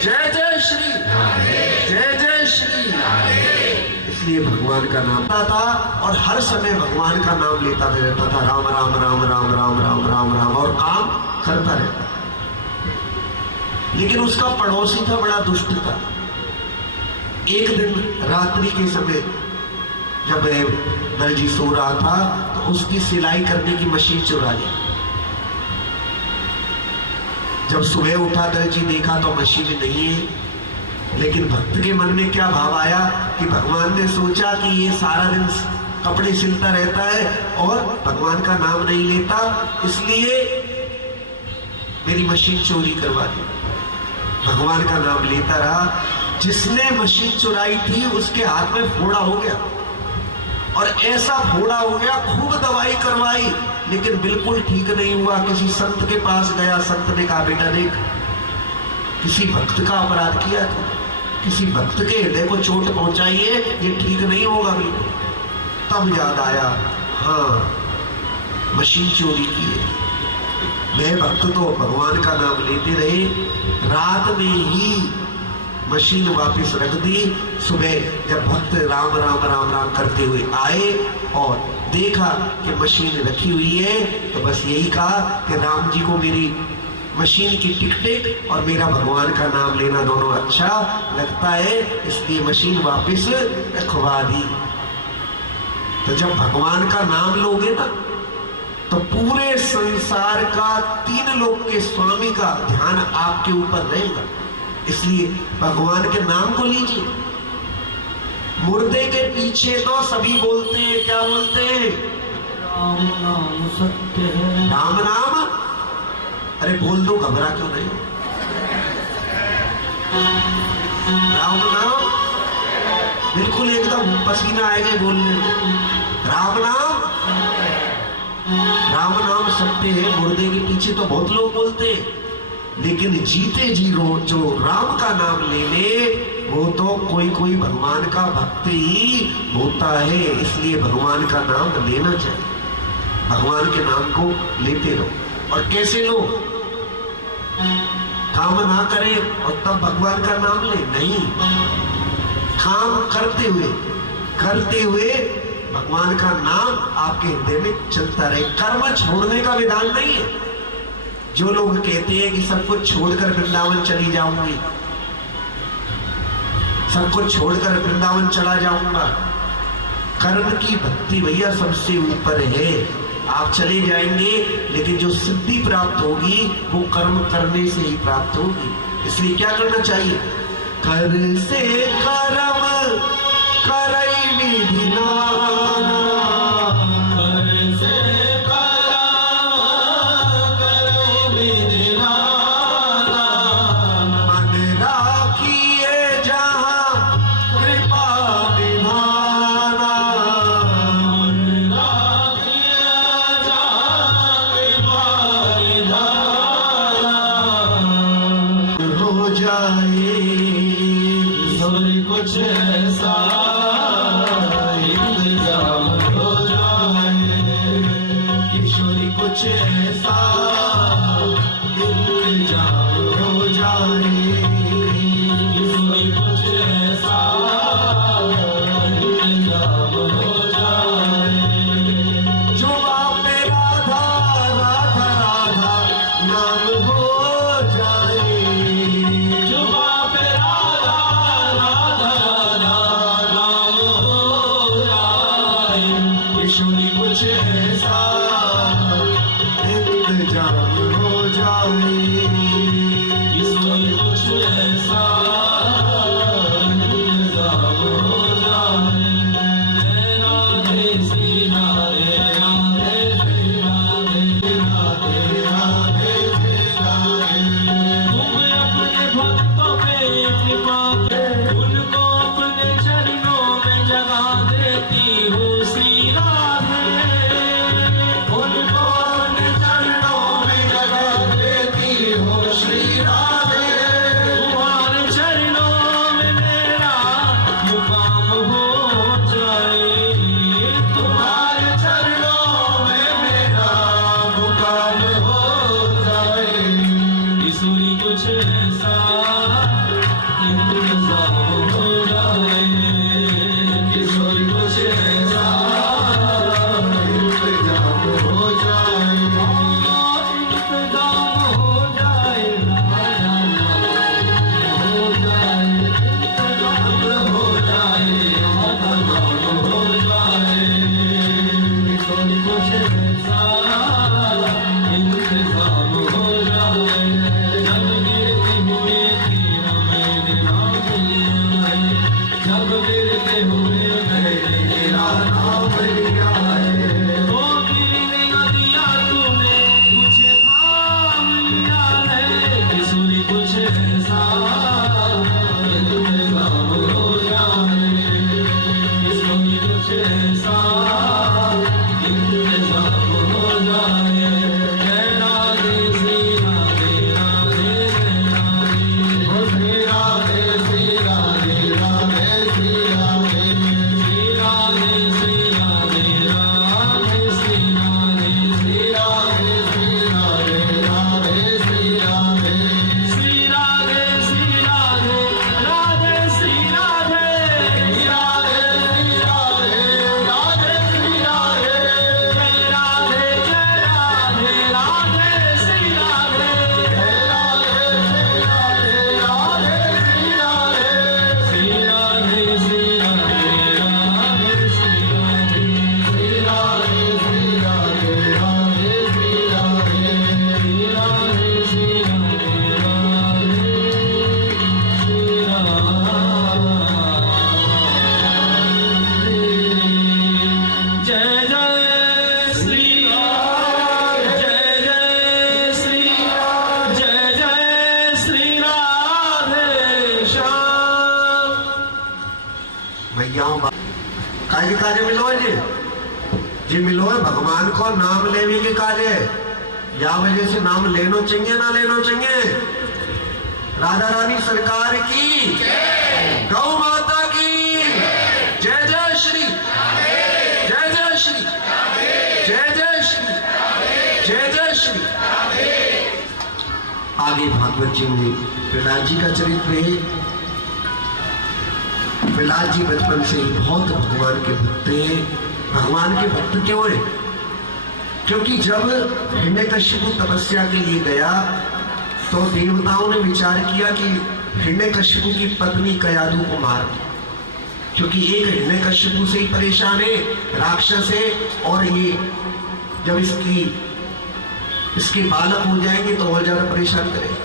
जय जय श्री, जय जय श्री। इसलिए भगवान का नाम था और हर समय भगवान का नाम लेता रहता था, राम राम राम राम राम राम राम राम, और काम करता रहता। लेकिन उसका पड़ोसी था बड़ा दुष्ट था। एक दिन रात्रि के समय जब दर्जी सो रहा था तो उसकी सिलाई करने की मशीन चुरा ली। जब सुबह उठा दर्जी देखा तो मशीन नहीं है, लेकिन भक्त के मन में क्या भाव आया कि भगवान ने सोचा कि ये सारा दिन कपड़े सिलता रहता है और भगवान का नाम नहीं लेता, इसलिए मेरी मशीन चोरी करवा दी। भगवान का नाम लेता रहा। जिसने मशीन चुराई थी उसके हाथ में फोड़ा हो गया और ऐसा फोड़ा हो गया, खूब दवाई करवाई लेकिन बिल्कुल ठीक नहीं हुआ। किसी संत के पास गया, संत ने कहा बेटा देख, किसी भक्त का अपराध किया था, किसी भक्त के हृदय को चोट पहुंचाई है, ये ठीक नहीं होगा बिल्कुल। तब याद आया, हाँ मशीन चोरी की है। वह भक्त तो भगवान का नाम लेते रहे, रात में ही मशीन वापस रख दी। सुबह जब भक्त राम राम राम राम करते हुए आए और देखा कि मशीन रखी हुई है, तो बस यही कहा कि राम जी को मेरी मशीन की टिक टिक और मेरा भगवान का नाम लेना दोनों अच्छा लगता है, इसलिए मशीन वापस रखवा दी। तो जब भगवान का नाम लोगे ना, तो पूरे संसार का 3 लोक के स्वामी का ध्यान आपके ऊपर रहेगा। इसलिए भगवान के नाम को लीजिए। मुर्दे के पीछे तो सभी बोलते हैं, क्या बोलते हैं? राम नाम सत्य है। राम नाम, अरे बोल दो, घबरा क्यों नहीं? राम नाम बिल्कुल एकदम पसीना आएगा बोलने में। राम नाम सत्य है। मुर्दे के पीछे तो बहुत लोग बोलते हैं, लेकिन जीते जी जो राम का नाम ले ले, वो तो कोई भगवान का भक्त ही होता है। इसलिए भगवान का नाम लेना चाहिए। भगवान के नाम को लेते रहो। और कैसे लो? काम ना करें और तब भगवान का नाम ले, नहीं, काम करते हुए भगवान का नाम आपके हृदय में चलता रहे। कर्म छोड़ने का विधान नहीं है। जो लोग कहते हैं कि सब कुछ छोड़कर वृंदावन चली जाऊंगी, सब कुछ छोड़कर वृंदावन चला जाऊंगा, कर्म की भक्ति भैया सबसे ऊपर है। आप चले जाएंगे, लेकिन जो सिद्धि प्राप्त होगी वो कर्म करने से ही प्राप्त होगी। इसलिए क्या करना चाहिए? कर से कर्म करई विधि नाना, कर से कर्म करई विधि नाना, मन राखिए जहाँ कृपा निधाना, मन राखिए जहाँ कृपा निधाना। हो जाए सब कुछ ऐसा इंतजाम हो जाए, ईश्वरी कुछ ऐसा इंतजाम हो जाए, कोई कुछ ऐसा इंतजाम हो जाए। जो पे राधा राधा राधा नाम हो जाए, जो बाप राधा राधा राधा नाम हो जाए, ईश्वरी कुछ ऐसा इंतजाम हो जाए। ईश्वर कुछ ऐसा इंतजाम हो जाए। राधे श्री राधे राधे श्री राधे राधे राधे श्री राधे। तुम अपने भक्तों पे कृपा कर, उनको अपने चरणों में जगा देती हो श्री राधे। उनको अपने चरणों में जगा देती हो श्री राधे। तुम्हारे चरणों में मेरा मुकाम हो जाए, तुम्हारे चरणों में मेरा मुकाम हो जाए। ईश्वरी कुछ ऐसा इंतजाम हो जाए, ईश्वरी कुछ ऐसा इंतजाम हो जाए, इंतजाम हो जाए, हो जाए, इंतजाम हो जाए, इंतजाम हो जाए। ईश्वरी कुछ ऐसा इंतजाम हो जाए। जब गिरती हुई भैयाओं काजे काजे मिलो है जी मिलो है भगवान को नाम लेवे के काजे, या वजह से नाम लेनो चाहिए ना लेनो चाहिए। राधा रानी सरकार की, गौ माता की जय जय श्री, जय जय श्री, जय जय श्री, जय जय श्री। आगे भागवत जी में प्रहलाद जी का चरित्र है। प्रहलाद जी बचपन से ही बहुत भगवान के भक्त हैं। भगवान के भक्त क्यों है? क्योंकि जब हिरण्यकशिपु तपस्या के लिए गया तो देवताओं ने विचार किया कि हिरण्यकशिपु की पत्नी कयाधु को मार दे, क्योंकि एक हिरण्यकशिपु से ही परेशान है, राक्षस है, और ये जब इसके बालक हो जाएंगे तो और ज्यादा परेशान करेगा।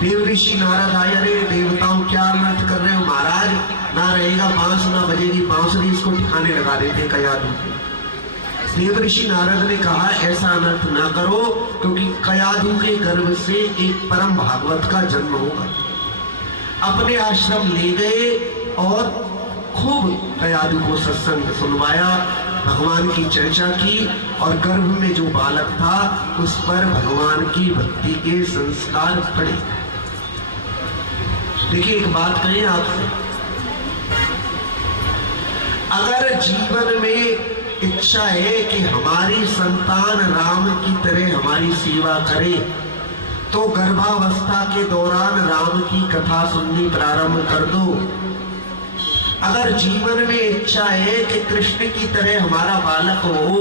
देव ऋषि नारद आए, अरे देवताओं क्या अनर्थ कर रहे हो महाराज, ना रहेगा बांस ना बजेगी बांसुरी, इसको ठिकाने लगा देते कयाधु। देव ऋषि नारद ने कहा ऐसा अनर्थ ना करो, क्योंकि कयाधु के गर्भ से एक परम भागवत का जन्म होगा। अपने आश्रम ले गए और खूब कयाधु को सत्संग सुनवाया, भगवान की चर्चा की, और गर्भ में जो बालक था उस पर भगवान की भक्ति के संस्कार पड़े। देखिए एक बात कहें आपसे, अगर जीवन में इच्छा है कि हमारी संतान राम की तरह हमारी सेवा करे, तो गर्भावस्था के दौरान राम की कथा सुननी प्रारंभ कर दो। अगर जीवन में इच्छा है कि कृष्ण की तरह हमारा बालक हो,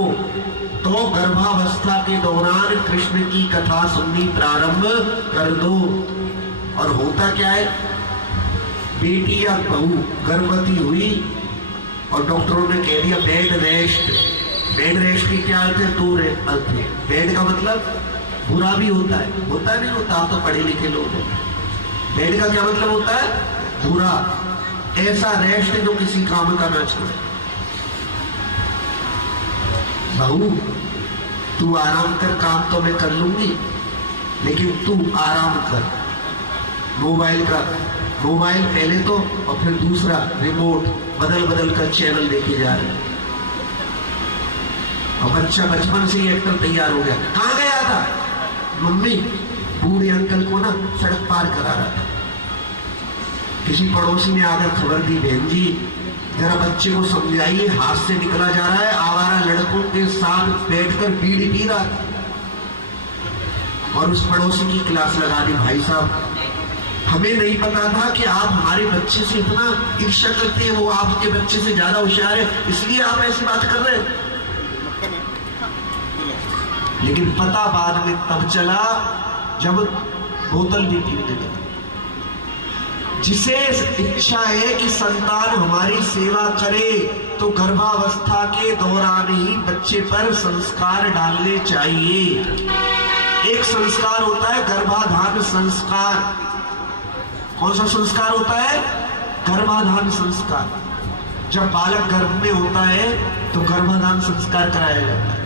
तो गर्भावस्था के दौरान कृष्ण की कथा सुननी प्रारंभ कर दो। और होता क्या है, बेटी या बहू गर्भवती हुई और डॉक्टरों ने कह दिया बेड रेस्ट। बेड रेस्ट की क्या अर्थ है? दो अर्थ है। बेड का मतलब बुरा भी होता है, होता नहीं होता, आप तो पढ़े लिखे लोग हो। बेड का क्या मतलब होता है? बुरा। ऐसा रेस्ट जो किसी काम का ना छोड़े। बहू तू आराम कर, काम तो मैं कर लूंगी, लेकिन तू आराम कर। मोबाइल पहले तो, और फिर दूसरा रिमोट बदल बदल कर चैनल देखे जा रहे। और बच्चा बचपन से ही एकदम तैयार हो गया। कहाँ गया था? मम्मी बूढ़े अंकल को ना सड़क पार करा रहा था। किसी पड़ोसी ने आकर खबर दी, बहन जी जरा बच्चे को समझाइए, हाथ से निकला जा रहा है, आवारा लड़कों के साथ बैठकर बीड़ी पी रहा। और उस पड़ोसी की क्लास लगा दी, भाई साहब हमें नहीं पता था कि आप हमारे बच्चे से इतना ईर्ष्या करते हैं, वो आपके बच्चे से ज्यादा होशियार है, इसलिए आप ऐसी बात कर रहे हैं। लेकिन पता बाद में तब चला जब बोतल भी पीने लगे। जिसे इच्छा है कि संतान हमारी सेवा करे, तो गर्भावस्था के दौरान ही बच्चे पर संस्कार डालने चाहिए। एक संस्कार होता है गर्भाधान संस्कार। कौन सा संस्कार होता है? गर्भाधान संस्कार। जब बालक गर्भ में होता है तो गर्भाधान संस्कार कराया जाता है।